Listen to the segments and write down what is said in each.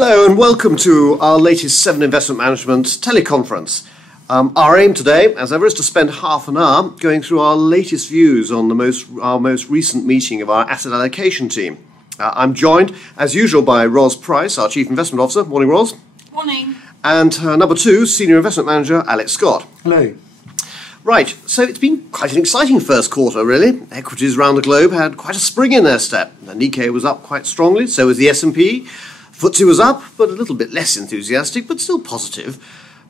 Hello and welcome to our latest Seven Investment Management teleconference. Our aim today, as ever, is to spend half an hour going through our latest views on our most recent meeting of our asset allocation team. I'm joined, as usual, by Ros Price, our Chief Investment Officer. Morning, Ros. Morning. And number two, Senior Investment Manager, Alex Scott. Hello. Right, so it's been quite an exciting first quarter, really. Equities around the globe had quite a spring in their step. The Nikkei was up quite strongly, so was the S&P. FTSE was up, but a little bit less enthusiastic, but still positive.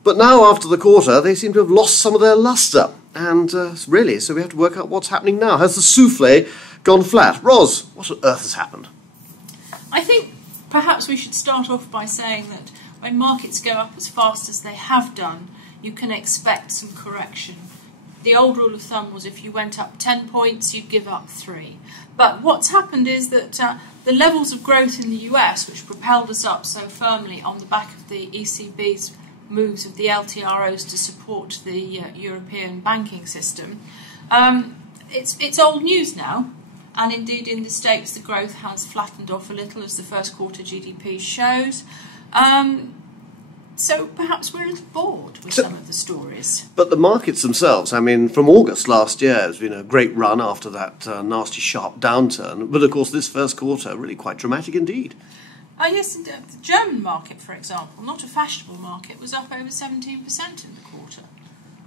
But now, after the quarter, they seem to have lost some of their lustre. And really, so we have to work out what's happening now. Has the souffle gone flat? Ros, what on earth has happened? I think perhaps we should start off by saying that when markets go up as fast as they have done, you can expect some correction. The old rule of thumb was if you went up 10 points, you'd give up 3. But what's happened is that the levels of growth in the US, which propelled us up so firmly on the back of the ECB's moves of the LTROs to support the European banking system, it's old news now. And indeed in the States the growth has flattened off a little, as the first quarter GDP shows. So perhaps we're a little bored with some of the stories. But the markets themselves, I mean, from August last year, has been a great run after that nasty, sharp downturn. But of course, this first quarter, really quite dramatic indeed. Yes, the German market, for example, not a fashionable market, was up over 17% in the quarter.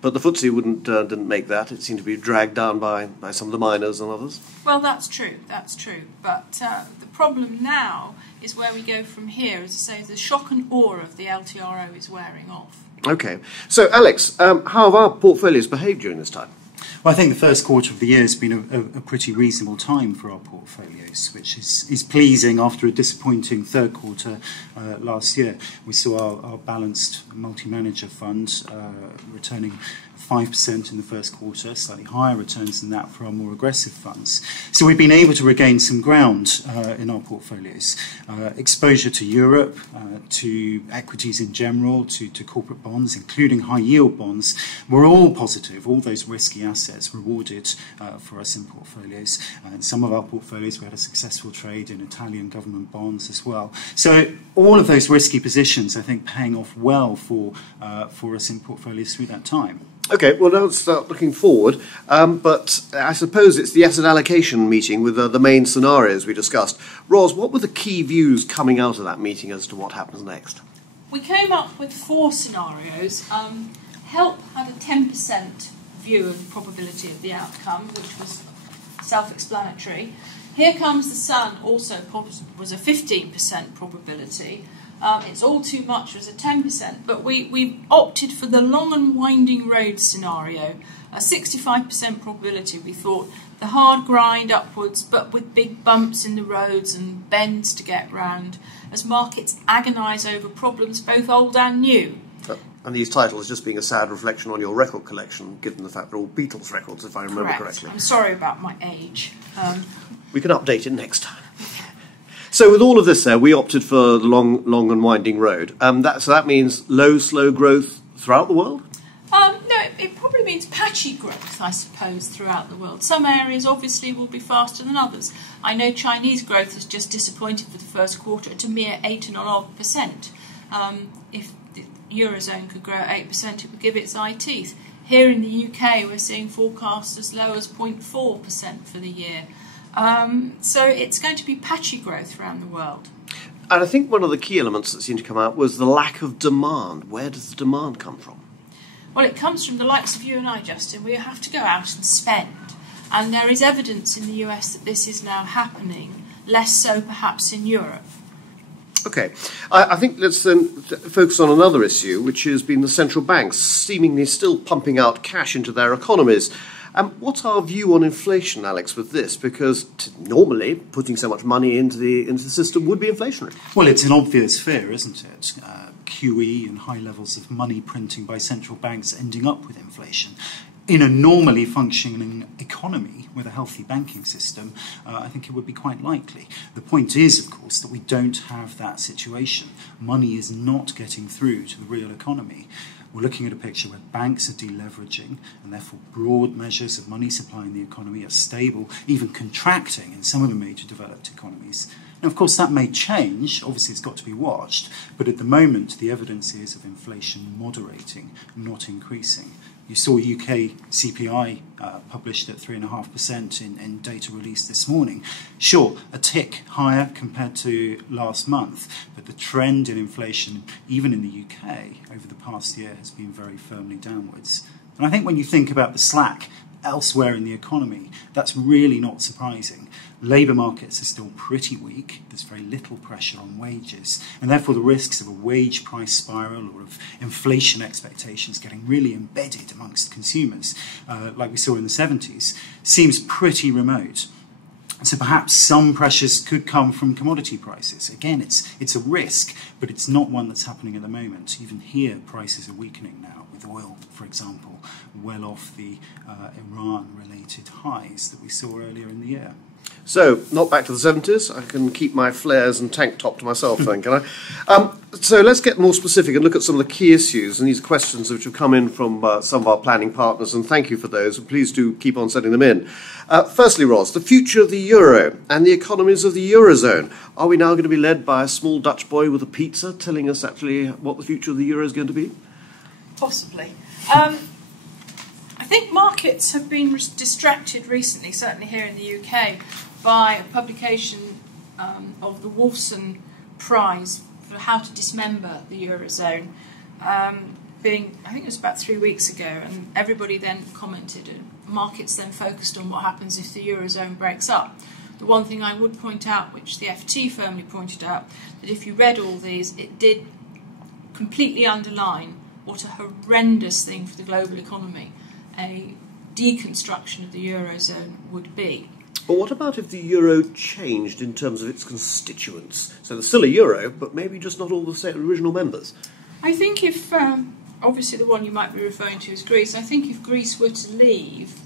But the FTSE didn't make that. It seemed to be dragged down by some of the miners and others. Well, that's true. But the problem now is where we go from here. As I say, the shock and awe of the LTRO is wearing off. Okay. So, Alex, how have our portfolios behaved during this time? Well, I think the first quarter of the year has been a pretty reasonable time for our portfolios, which is pleasing after a disappointing third quarter last year. We saw our balanced multi-manager fund returning 5% in the first quarter, slightly higher returns than that for our more aggressive funds. So we've been able to regain some ground in our portfolios. Exposure to Europe, to equities in general, to corporate bonds, including high-yield bonds, were all positive. All those risky assets rewarded for us in portfolios. In some of our portfolios, we had a successful trade in Italian government bonds as well. So all of those risky positions, I think, paying off well for us in portfolios through that time. Okay, well, now let's start looking forward. But I suppose it's the asset allocation meeting with the main scenarios we discussed. Ros, what were the key views coming out of that meeting as to what happens next? We came up with 4 scenarios. HELP had a 10% view of the probability of the outcome, which was self-explanatory. Here Comes the Sun also was a 15% probability. It's All Too Much was a 10%, but we opted for the long and winding road scenario, a 65% probability. We thought the hard grind upwards, but with big bumps in the roads and bends to get round, as markets agonise over problems both old and new. And these titles just being a sad reflection on your record collection, given the fact they're all Beatles records, if I remember correctly. I'm sorry about my age. We can update it next time. So with all of this there, we opted for the long and winding road. So that means low, slow growth throughout the world? No, it probably means patchy growth, I suppose, throughout the world. Some areas obviously will be faster than others. I know Chinese growth has just disappointed for the first quarter at a mere 8.5%. If the Eurozone could grow at 8%, it would give its eye teeth. Here in the UK, we're seeing forecasts as low as 0.4% for the year. So it's going to be patchy growth around the world. And I think one of the key elements that seemed to come out was the lack of demand. Where does the demand come from? Well, it comes from the likes of you and I, Justin. We have to go out and spend. And there is evidence in the US that this is now happening, less so perhaps in Europe. Okay. I think let's then focus on another issue, which has been the central banks seemingly still pumping out cash into their economies. What's our view on inflation, Alex, with this? Because normally putting so much money into the system would be inflationary. Well, it's an obvious fear, isn't it? QE and high levels of money printing by central banks ending up with inflation. In a normally functioning economy with a healthy banking system, I think it would be quite likely. The point is, of course, that we don't have that situation. Money is not getting through to the real economy. We're looking at a picture where banks are deleveraging, and therefore broad measures of money supply in the economy are stable, even contracting in some of the major developed economies. Now, of course, that may change. Obviously, it's got to be watched. But at the moment, the evidence is of inflation moderating, not increasing. You saw UK CPI published at 3.5% in data released this morning. Sure, a tick higher compared to last month, but the trend in inflation, even in the UK, over the past year has been very firmly downwards. And I think when you think about the slack elsewhere in the economy, that's really not surprising. Labour markets are still pretty weak. There's very little pressure on wages, and therefore the risks of a wage price spiral or of inflation expectations getting really embedded amongst consumers, like we saw in the 70s, seems pretty remote. So perhaps some pressures could come from commodity prices. Again, it's a risk, but it's not one that's happening at the moment. Even here, prices are weakening now, with oil, for example, well off the Iran-related highs that we saw earlier in the year. So, not back to the 70s. I can keep my flares and tank top to myself then, can I? So let's get more specific and look at some of the key issues. And these are questions which have come in from some of our planning partners, and thank you for those. And please do keep on sending them in. Firstly, Ros, the future of the euro and the economies of the Eurozone. Are we now going to be led by a small Dutch boy with a pizza telling us actually what the future of the euro is going to be? Possibly. I think markets have been distracted recently, certainly here in the UK, by a publication of the Ros Prize for how to dismember the Eurozone, I think it was about 3 weeks ago, and everybody then commented, and markets then focused on what happens if the Eurozone breaks up. The one thing I would point out, which the FT firmly pointed out, that if you read all these, it did completely underline what a horrendous thing for the global economy a deconstruction of the Eurozone would be. But what about if the euro changed in terms of its constituents? So there's still a euro, but maybe just not all the original members. I think if, obviously the one you might be referring to is Greece, I think if Greece were to leave,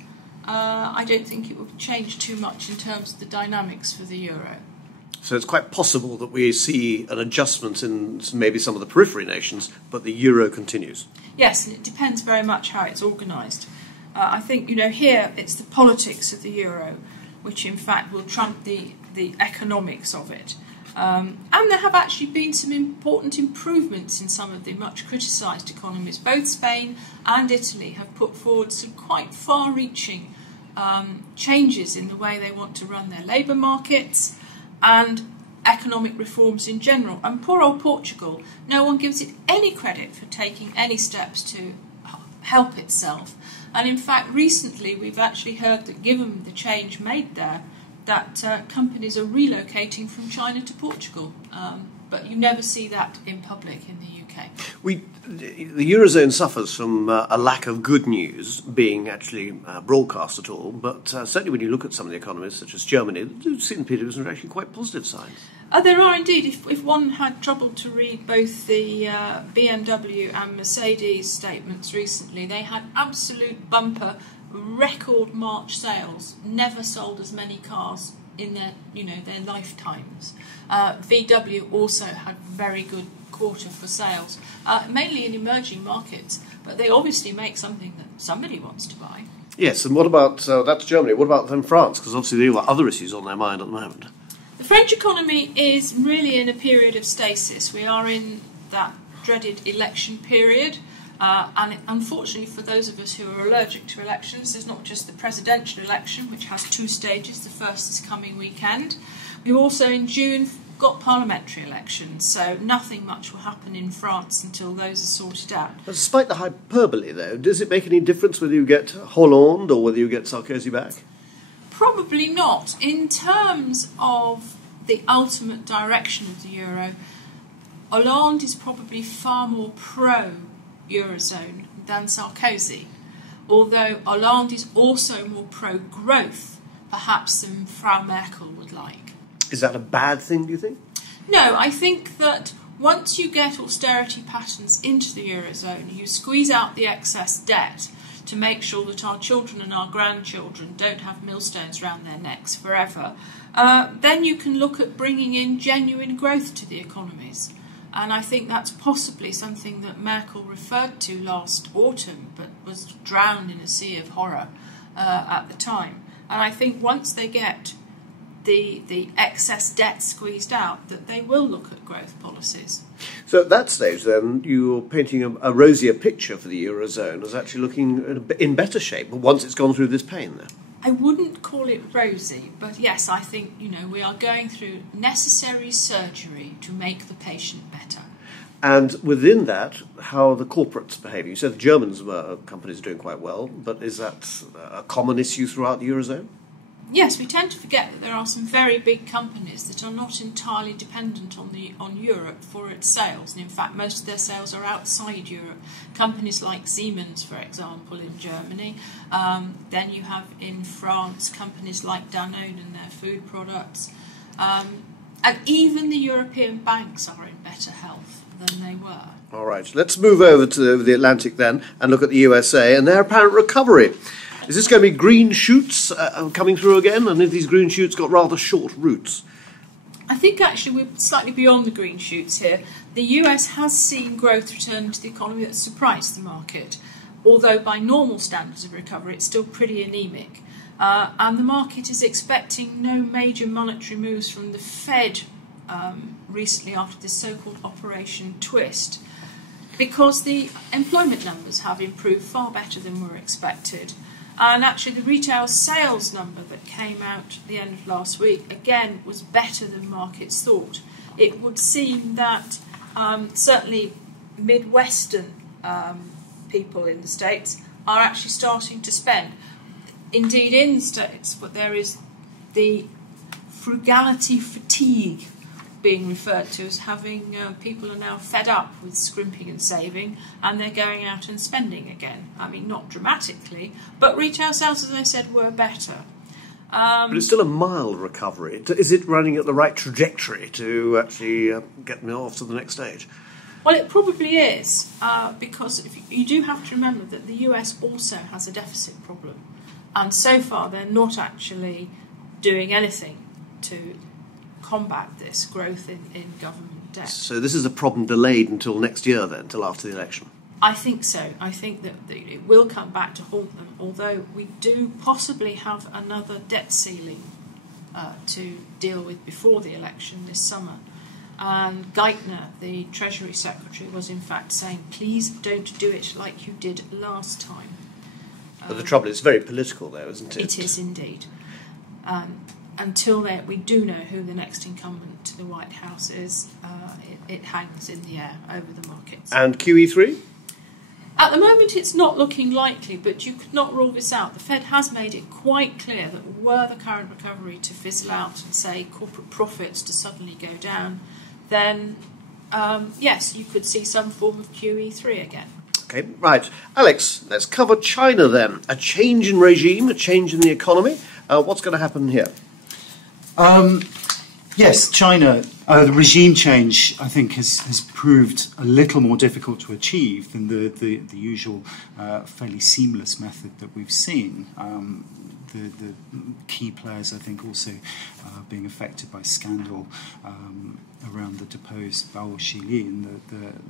I don't think it would change too much in terms of the dynamics for the euro. So it's quite possible that we see an adjustment in maybe some of the periphery nations, but the euro continues. Yes, and it depends very much how it's organised. I think, here it's the politics of the euro, which in fact will trump the economics of it. And there have actually been some important improvements in some of the much criticised economies. Both Spain and Italy have put forward some quite far-reaching changes in the way they want to run their labour markets and economic reforms in general. And poor old Portugal, no one gives it any credit for taking any steps to help itself. And in fact, recently we've actually heard that given the change made there, that companies are relocating from China to Portugal. But you never see that in public in the UK. The Eurozone suffers from a lack of good news being actually broadcast at all, but certainly when you look at some of the economies, such as Germany, St. Petersburg are actually quite positive signs. There are indeed. If one had trouble to read both the BMW and Mercedes statements recently, they had absolute bumper record March sales, never sold as many cars in their lifetimes. VW also had very good quarter for sales, mainly in emerging markets, but they obviously make something that somebody wants to buy. Yes, and what about, that's Germany, what about then France? Because obviously they've got other issues on their mind at the moment. The French economy is really in a period of stasis. We are in that dreaded election period. And unfortunately for those of us who are allergic to elections, there's not just the presidential election, which has 2 stages. The first is coming weekend. We've also in June got parliamentary elections, so nothing much will happen in France until those are sorted out. But despite the hyperbole, though, does it make any difference whether you get Hollande or whether you get Sarkozy back? Probably not. In terms of the ultimate direction of the euro, Hollande is probably far more pro-Eurozone than Sarkozy, although Hollande is also more pro-growth, perhaps than Frau Merkel would like. Is that a bad thing, do you think? No, I think that once you get austerity patterns into the Eurozone, you squeeze out the excess debt to make sure that our children and our grandchildren don't have millstones around their necks forever, then you can look at bringing in genuine growth to the economies. And I think that's possibly something that Merkel referred to last autumn, but was drowned in a sea of horror at the time. And I think once they get the excess debt squeezed out, that they will look at growth policies. So at that stage, then, you're painting a rosier picture for the Eurozone as actually looking in better shape once it's gone through this pain there. I wouldn't call it rosy, but yes, I think, we are going through necessary surgery to make the patient better. And within that, how are the corporates behaving? You said the German companies are doing quite well, but is that a common issue throughout the Eurozone? Yes, we tend to forget that there are some very big companies that are not entirely dependent on Europe for its sales. And in fact, most of their sales are outside Europe. Companies like Siemens, for example, in Germany. Then you have in France companies like Danone and their food products. And even the European banks are in better health than they were. All right, let's move over to the Atlantic then and look at the USA and their apparent recovery. Is this going to be green shoots coming through again? And have these green shoots got rather short roots? I think actually we're slightly beyond the green shoots here. The US has seen growth return to the economy that surprised the market, although by normal standards of recovery it's still pretty anemic. And the market is expecting no major monetary moves from the Fed recently after this so-called Operation Twist, because the employment numbers have improved far better than were expected. And actually the retail sales number that came out at the end of last week, again, was better than markets thought. It would seem that certainly Midwestern people in the States are actually starting to spend. Indeed, in the States, but there is the frugality fatigue being referred to as having people are now fed up with scrimping and saving, and they're going out and spending again. I mean, not dramatically, but retail sales, as I said, were better. But it's still a mild recovery. Is it running at the right trajectory to actually get me off to the next stage? Well, it probably is, because you do have to remember that the US also has a deficit problem, and so far they're not actually doing anything to combat this growth in government debt. So this is a problem delayed until next year then, until after the election? I think so. I think that it will come back to haunt them, although we do possibly have another debt ceiling to deal with before the election this summer. And Geithner, the Treasury Secretary, was in fact saying, please don't do it like you did last time. But the trouble is, it's very political though, isn't it? It is indeed. Until we do know who the next incumbent to the White House is, it hangs in the air over the markets. And QE3? At the moment it's not looking likely, but you could not rule this out. The Fed has made it quite clear that were the current recovery to fizzle out and, say, corporate profits to suddenly go down, then, yes, you could see some form of QE3 again. Okay, right. Alex, let's cover China then. A change in regime, a change in the economy. What's going to happen here? Yes, China, the regime change, I think, has proved a little more difficult to achieve than the usual fairly seamless method that we've seen. The key players, I think, also being affected by scandal around the deposed Bao Xili and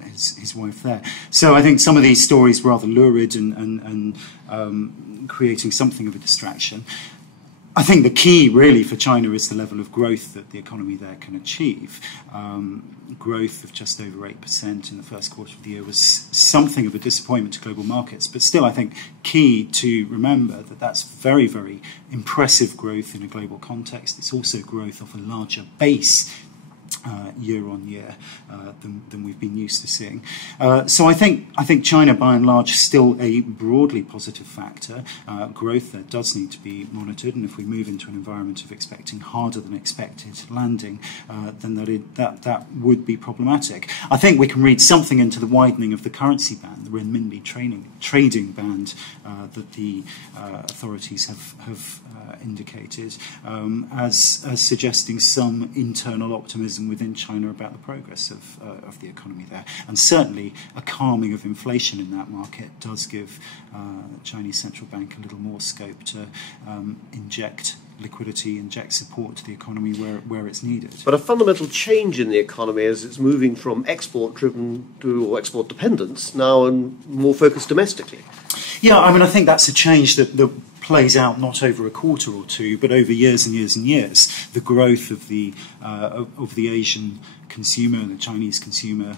his wife there. So I think some of these stories were rather lurid and creating something of a distraction. I think the key really for China is the level of growth that the economy there can achieve. Growth of just over 8% in the first quarter of the year was something of a disappointment to global markets, but still I think key to remember that that's very, very impressive growth in a global context. It's also growth off a larger base year on year than we've been used to seeing. So I think China, by and large, is still a broadly positive factor. Growth there does need to be monitored, and if we move into an environment of expecting harder than expected landing, then that would be problematic. I think we can read something into the widening of the currency band, the renminbi trading band that the authorities have indicated as suggesting some internal optimism within China about the progress of the economy there. And certainly a calming of inflation in that market does give Chinese central bank a little more scope to inject liquidity, inject support to the economy where it's needed. But a fundamental change in the economy as it's moving from export-driven to export-dependence now and more focused domestically. Yeah, I mean, I think that's a change that plays out not over a quarter or two, but over years and years and years. The growth of the Asian consumer, the Chinese consumer,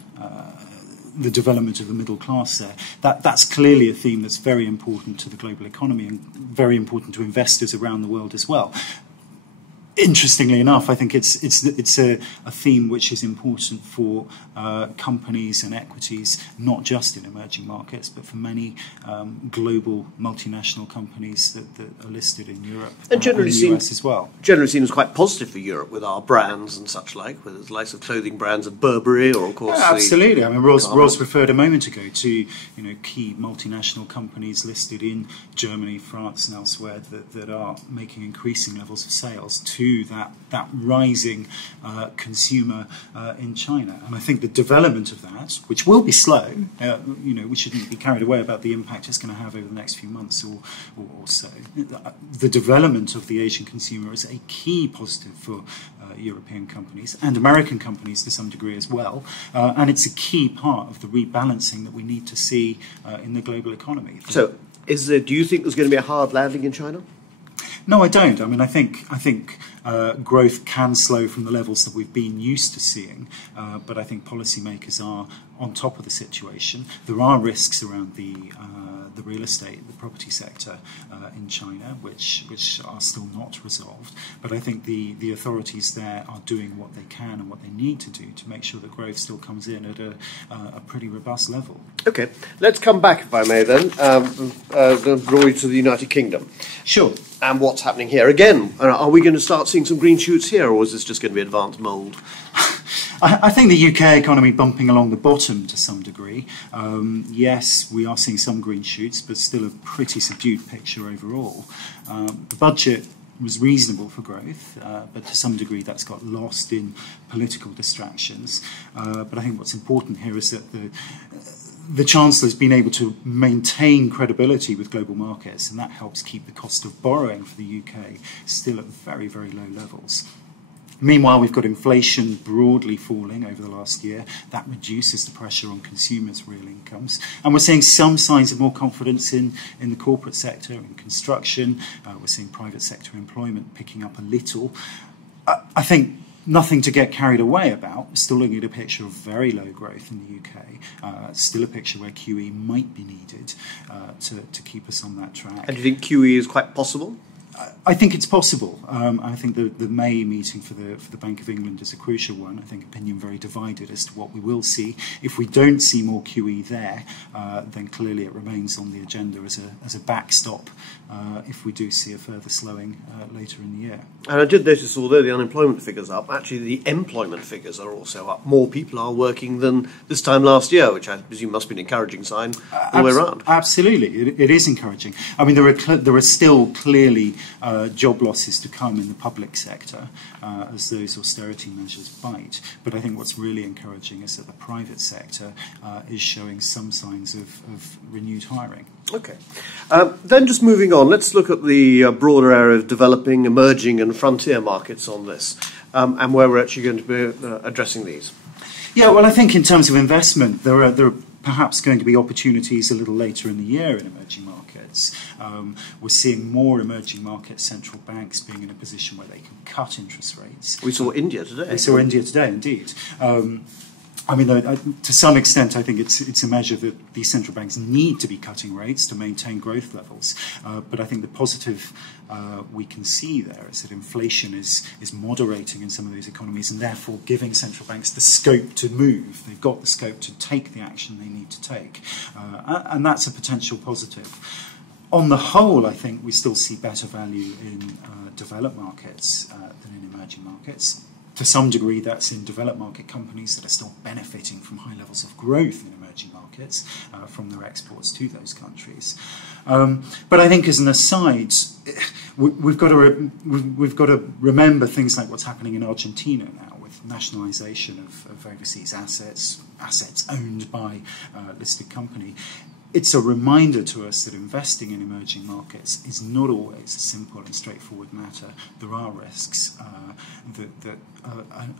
the development of the middle class there. That's clearly a theme that's very important to the global economy and very important to investors around the world as well. Interestingly enough, I think it's a theme which is important for companies and equities, not just in emerging markets, but for many global multinational companies that are listed in Europe and generally the US as well. Generally seen as quite positive for Europe with our brands and such like, whether it's the likes of clothing brands of Burberry or, of course, absolutely. I mean, Ros referred a moment ago to key multinational companies listed in Germany, France, and elsewhere that are making increasing levels of sales to that rising consumer in China. And I think the development of that, which will be slow, we shouldn't be carried away about the impact it's going to have over the next few months or so. The development of the Asian consumer is a key positive for European companies and American companies to some degree as well. And it's a key part of the rebalancing that we need to see in the global economy. So, do you think there's going to be a hard landing in China? No, I don't. I mean, I think growth can slow from the levels that we've been used to seeing, but I think policymakers are on top of the situation. There are risks around the real estate, the property sector in China, which are still not resolved. But I think the authorities there are doing what they can and what they need to do to make sure that growth still comes in at a pretty robust level. Okay, let's come back, if I may, then, draw you to the United Kingdom. Sure. And what's happening here? Again, are we going to start seeing some green shoots here, or is this just going to be advanced mould? I think the UK economy bumping along the bottom to some degree. Yes, we are seeing some green shoots, but still a pretty subdued picture overall. The budget was reasonable for growth, but to some degree that's got lost in political distractions. But I think what's important here is that the Chancellor's been able to maintain credibility with global markets, and that helps keep the cost of borrowing for the UK still at very, very low levels. Meanwhile, we've got inflation broadly falling over the last year. That reduces the pressure on consumers' real incomes. And we're seeing some signs of more confidence in the corporate sector, in construction. We're seeing private sector employment picking up a little. I think nothing to get carried away about. We're still looking at a picture of very low growth in the UK. Still a picture where QE might be needed to keep us on that track. And do you think QE is quite possible? I think it's possible. I think the May meeting for the Bank of England is a crucial one. I think opinion very divided as to what we will see. If we don't see more QE there, then clearly it remains on the agenda as a backstop if we do see a further slowing later in the year. And I did notice, although the unemployment figures are up, actually the employment figures are also up. More people are working than this time last year, which I presume must be an encouraging sign all the way around. Absolutely, it is encouraging. I mean, there are still clearly job losses to come in the public sector as those austerity measures bite. But I think what's really encouraging is that the private sector is showing some signs of renewed hiring. Okay. Then just moving on, let's look at the broader area of developing, emerging and frontier markets on this and where we're actually going to be addressing these. Yeah, well, I think in terms of investment, there are perhaps going to be opportunities a little later in the year in emerging markets. We're seeing more emerging market central banks being in a position where they can cut interest rates. We saw India today. We saw India today, indeed. I mean, to some extent, I think it's a measure that these central banks need to be cutting rates to maintain growth levels. But I think the positive we can see there is that inflation is moderating in some of those economies and therefore giving central banks the scope to move. They've got the scope to take the action they need to take. And that's a potential positive. On the whole, I think we still see better value in developed markets than in emerging markets. To some degree, that's in developed market companies that are still benefiting from high levels of growth in emerging markets from their exports to those countries. But I think, as an aside, we've got to remember things like what's happening in Argentina now with nationalisation of overseas assets owned by listed company. it's a reminder to us that investing in emerging markets is not always a simple and straightforward matter. There are risks that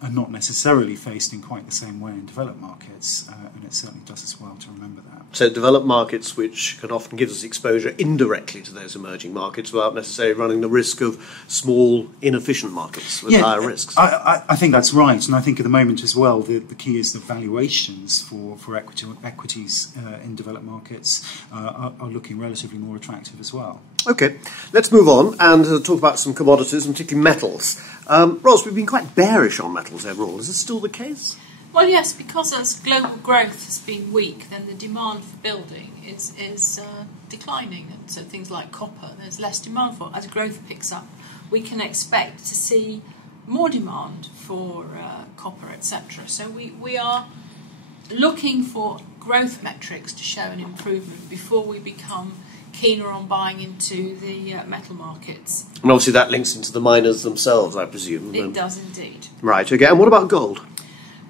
are not necessarily faced in quite the same way in developed markets, and it certainly does us well to remember that. So developed markets, which can often give us exposure indirectly to those emerging markets without necessarily running the risk of small, inefficient markets with higher risks. I think that's right, and I think at the moment as well, the key is that valuations for equities in developed markets are looking relatively more attractive as well. Okay, let's move on and talk about some commodities, and particularly metals. Ros, we've been quite bearish on metals overall. Is this still the case? Well, yes, because as global growth has been weak, then the demand for building is declining. And so things like copper, there's less demand for. As growth picks up, we can expect to see more demand for copper, etc. So we are looking for growth metrics to show an improvement before we become keener on buying into the metal markets. And obviously that links into the miners themselves, I presume. It does indeed. Right, okay. And what about gold?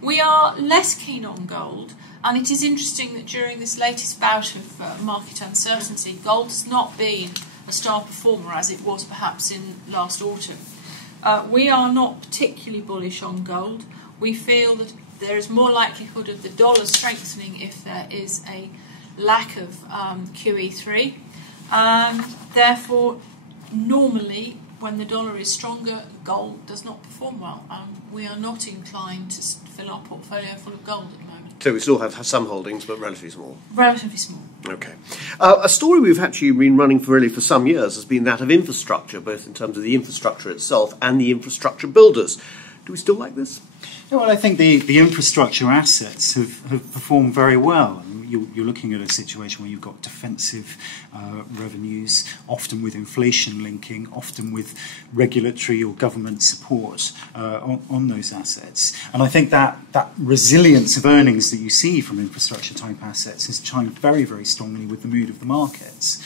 We are less keen on gold, and it is interesting that during this latest bout of market uncertainty, gold has not been a star performer as it was perhaps in last autumn. We are not particularly bullish on gold. We feel that there is more likelihood of the dollar strengthening if there is a lack of QE3. Therefore, normally, when the dollar is stronger, gold does not perform well. We are not inclined to fill our portfolio full of gold at the moment. So we still have some holdings, but relatively small. Relatively small. Okay. A story we've actually been running for some years has been that of infrastructure, both in terms of the infrastructure itself and the infrastructure builders. Do we still like this? Yeah, well, I think the infrastructure assets have performed very well. You're looking at a situation where you've got defensive revenues, often with inflation linking, often with regulatory or government support on those assets. And I think that resilience of earnings that you see from infrastructure type assets has chimed very, very strongly with the mood of the markets.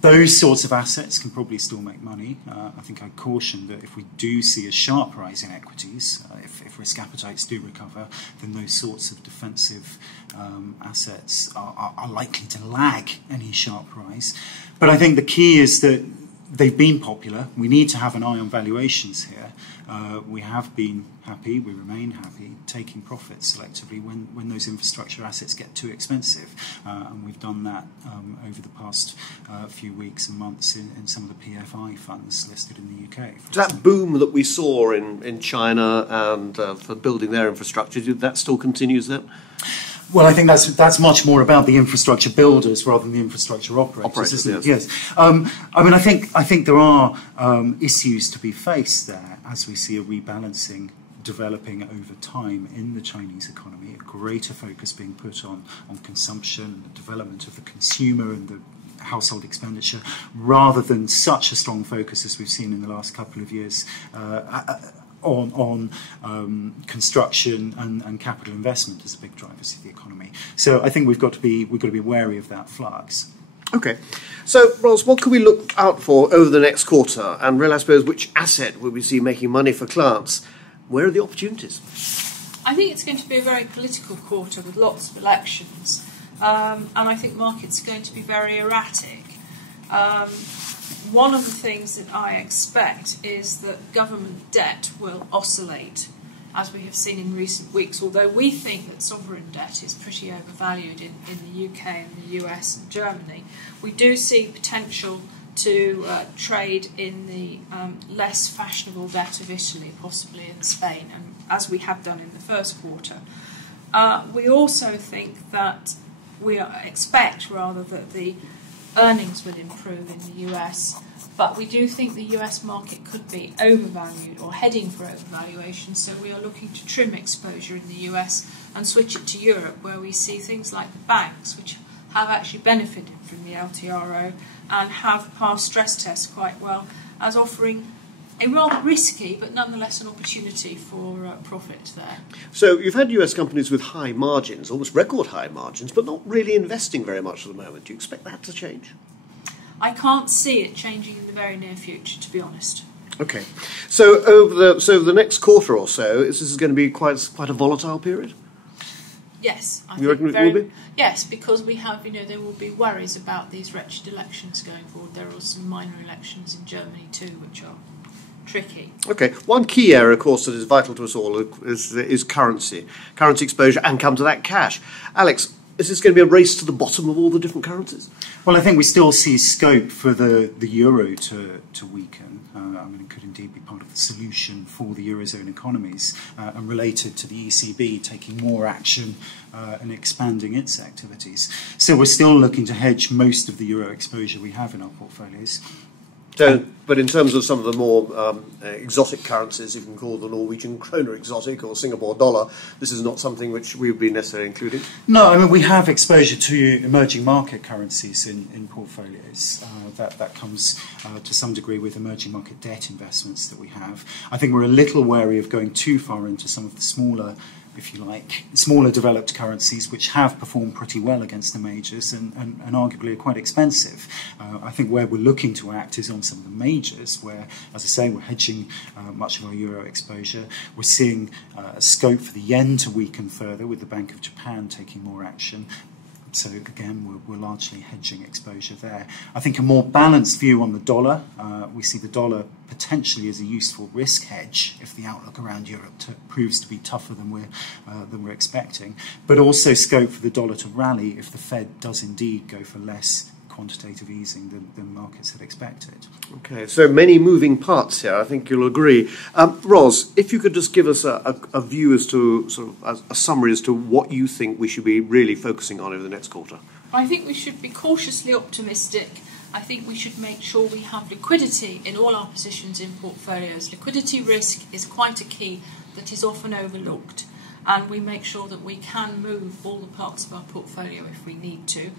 Those sorts of assets can probably still make money. I think I'd caution that if we do see a sharp rise in equities, if risk appetites do recover, then those sorts of defensive assets are likely to lag any sharp rise. But I think the key is that they've been popular. We need to have an eye on valuations here. We have been happy, we remain happy, taking profits selectively when those infrastructure assets get too expensive. And we've done that over the past few weeks and months in some of the PFI funds listed in the UK. That boom that we saw in China and for building their infrastructure, did that still continues then? Well, I think that's much more about the infrastructure builders rather than the infrastructure operators, isn't it? Yes. I mean, I think there are issues to be faced there as we see a rebalancing developing over time in the Chinese economy, a greater focus being put on consumption, the development of the consumer and the household expenditure, rather than such a strong focus as we've seen in the last couple of years on construction and capital investment as a big drivers of the economy. So I think we've got to be wary of that flux. Okay. So, Ros, what can we look out for over the next quarter? And really, I suppose, which asset will we see making money for clients? Where are the opportunities? I think it's going to be a very political quarter with lots of elections. And I think markets are going to be very erratic. One of the things that I expect is that government debt will oscillate, as we have seen in recent weeks, although we think that sovereign debt is pretty overvalued in the UK and the US and Germany. We do see potential to trade in the less fashionable debt of Italy, possibly in Spain, and as we have done in the first quarter. We also think that expect that the earnings will improve in the US, but we do think the US market could be overvalued or heading for overvaluation, so we are looking to trim exposure in the US and switch it to Europe, where we see things like the banks, which have actually benefited from the LTRO and have passed stress tests quite well, as offering a rather risky but nonetheless an opportunity for profit there. So you've had US companies with high margins, almost record high margins, but not really investing very much at the moment. Do you expect that to change? I can't see it changing in the very near future, to be honest. Okay. So over the next quarter or so, this is going to be quite a volatile period? Yes, I You reckon it will be? Yes, because we have, there will be worries about these wretched elections going forward. There are some minor elections in Germany too, which are tricky. Okay, one key area, of course, that is vital to us all is currency exposure, and come to that, cash. Alex, is this going to be a race to the bottom of all the different currencies? Well, I think we still see scope for the euro to weaken. It could indeed be part of the solution for the Eurozone economies and related to the ECB taking more action and expanding its activities. So we're still looking to hedge most of the euro exposure we have in our portfolios. So, but in terms of some of the more exotic currencies, you can call the Norwegian kroner exotic or Singapore dollar, this is not something which we would be necessarily including? No, we have exposure to emerging market currencies in portfolios. That comes to some degree with emerging market debt investments that we have. I think we're a little wary of going too far into some of the smaller, if you like, smaller developed currencies which have performed pretty well against the majors and arguably are quite expensive. I think where we're looking to act is on some of the majors where, as I say, we're hedging much of our euro exposure. We're seeing scope for the yen to weaken further with the Bank of Japan taking more action. So again, we're largely hedging exposure there. I think a more balanced view on the dollar. We see the dollar potentially as a useful risk hedge if the outlook around Europe proves to be tougher than we're expecting. But also scope for the dollar to rally if the Fed does indeed go for less quantitative easing than markets had expected. Okay, so many moving parts here, I think you'll agree. Ros, if you could just give us a view as to, sort of a summary as to what you think we should be really focusing on over the next quarter. I think we should be cautiously optimistic. I think we should make sure we have liquidity in all our positions in portfolios. Liquidity risk is quite a key that is often overlooked, and we make sure that we can move all the parts of our portfolio if we need to.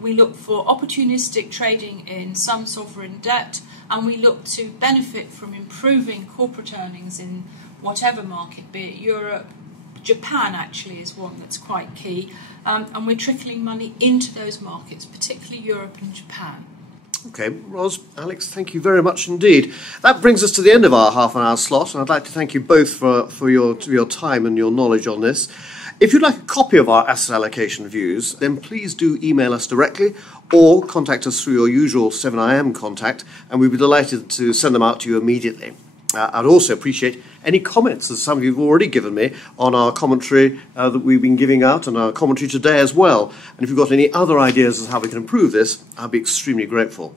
We look for opportunistic trading in some sovereign debt, and we look to benefit from improving corporate earnings in whatever market, be it Europe. Japan actually is one that's quite key, and we're trickling money into those markets, particularly Europe and Japan. Okay, Ros, Alex, thank you very much indeed. That brings us to the end of our half-an-hour slot, and I'd like to thank you both for your time and your knowledge on this. If you'd like a copy of our asset allocation views, then please do email us directly or contact us through your usual 7IM contact, and we'd be delighted to send them out to you immediately. I'd also appreciate any comments, as some of you have already given me, on our commentary that we've been giving out and our commentary today as well. And if you've got any other ideas as to how we can improve this, I'd be extremely grateful.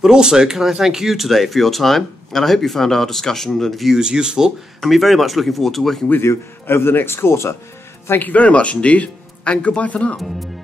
But also, can I thank you today for your time, and I hope you found our discussion and views useful, and we're very much looking forward to working with you over the next quarter. Thank you very much indeed, and goodbye for now.